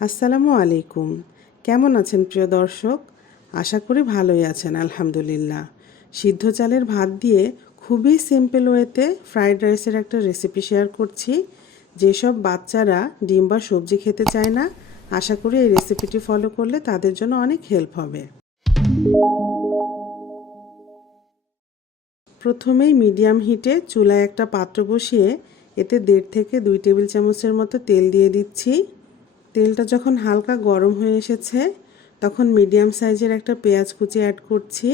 আসসালামু আলাইকুম। কেমন আছেন প্রিয় দর্শক? আশা করি ভালোই আছেন আলহামদুলিল্লাহ। সিদ্ধ চালের ভাত দিয়ে খুবই সিম্পল ওয়েতে ফ্রাইড রাইসের একটা রেসিপি শেয়ার করছি। যেসব বাচ্চারা ডিম বা সবজি খেতে চায় না, আশা করি এই রেসিপিটি ফলো করলে তাদের জন্য অনেক হেল্প হবে। প্রথমেই মিডিয়াম হিটে চুলায় একটা পাত্র বসিয়ে এতে 1.5 থেকে 2 টেবিল চামচের মতো তেল দিয়ে দিচ্ছি। তেলটা যখন হালকা গরম হয়ে এসেছে তখন মিডিয়াম সাইজের একটা পেঁয়াজ কুচি অ্যাড করছি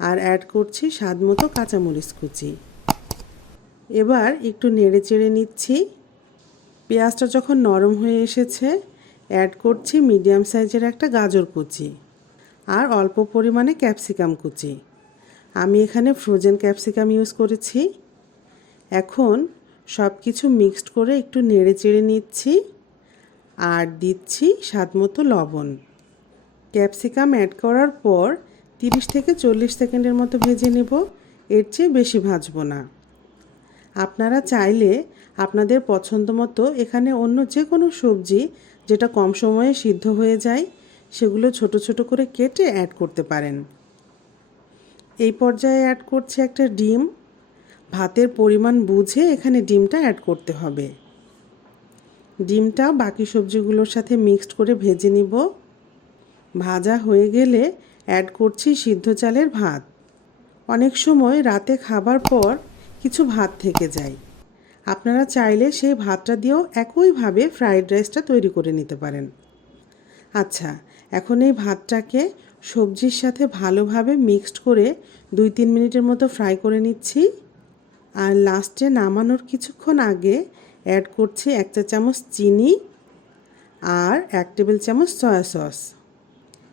আর অ্যাড করছি স্বাদ মতো কাঁচামরিচ কুচি। এবার একটু নেড়ে চেড়ে নিচ্ছি। পেঁয়াজটা যখন নরম হয়ে এসেছে অ্যাড করছি মিডিয়াম সাইজের একটা গাজর কুচি আর অল্প পরিমাণে ক্যাপসিকাম কুচি। আমি এখানে ফ্রোজেন ক্যাপসিকাম ইউজ করেছি। এখন সব কিছু মিক্সড করে একটু নেড়ে চেড়ে নিচ্ছি আর দিচ্ছি স্বাদমতো লবণ। ক্যাপসিকাম অ্যাড করার পর 30 থেকে 40 সেকেন্ডের মতো ভেজে নেব, এর চেয়ে বেশি ভাজবো না। আপনারা চাইলে আপনাদের পছন্দ মতো এখানে অন্য যে কোনো সবজি যেটা কম সময়ে সিদ্ধ হয়ে যায় সেগুলো ছোট ছোট করে কেটে অ্যাড করতে পারেন। এই পর্যায়ে অ্যাড করছি একটা ডিম। ভাতের পরিমাণ বুঝে এখানে ডিমটা অ্যাড করতে হবে। ডিমটা বাকি সবজিগুলোর সাথে মিক্সড করে ভেজে নিব। ভাজা হয়ে গেলে অ্যাড করছি সিদ্ধ চালের ভাত। অনেক সময় রাতে খাবার পর কিছু ভাত থেকে যায়, আপনারা চাইলে সেই ভাতটা দিয়েও একইভাবে ফ্রাইড রাইসটা তৈরি করে নিতে পারেন। আচ্ছা, এখন এই ভাতটাকে সবজির সাথে ভালোভাবে মিক্সড করে 2-3 মিনিটের মতো ফ্রাই করে নিচ্ছি। আর লাস্টে নামানোর কিছুক্ষণ আগে অ্যাড করছি 1 চা চামচ চিনি আর 1 টেবিল চামচ সয়া সস।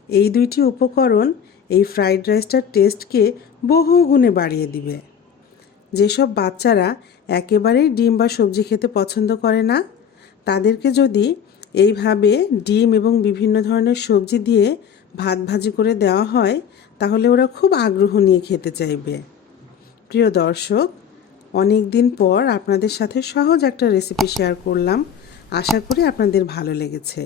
এই দুইটি উপকরণ এই ফ্রাইড রাইসটার টেস্টকে বহু গুণে বাড়িয়ে দিবে। যেসব বাচ্চারা একেবারেই ডিম বা সবজি খেতে পছন্দ করে না, তাদেরকে যদি এইভাবে ডিম এবং বিভিন্ন ধরনের সবজি দিয়ে ভাত ভাজি করে দেওয়া হয় তাহলে ওরা খুব আগ্রহ নিয়ে খেতে চাইবে। প্রিয় দর্শক, অনেক দিন পর আপনাদের সাথে সহজ একটা রেসিপি শেয়ার করলাম। আশা করি আপনাদের ভালো লেগেছে।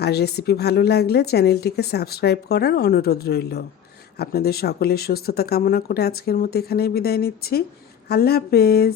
আর রেসিপি ভালো লাগলে চ্যানেলটিকে সাবস্ক্রাইব করার অনুরোধ রইল। আপনাদের সকলের সুস্থতা কামনা করে আজকের মতো এখানেই বিদায় নিচ্ছি। আল্লাহ হাফেজ।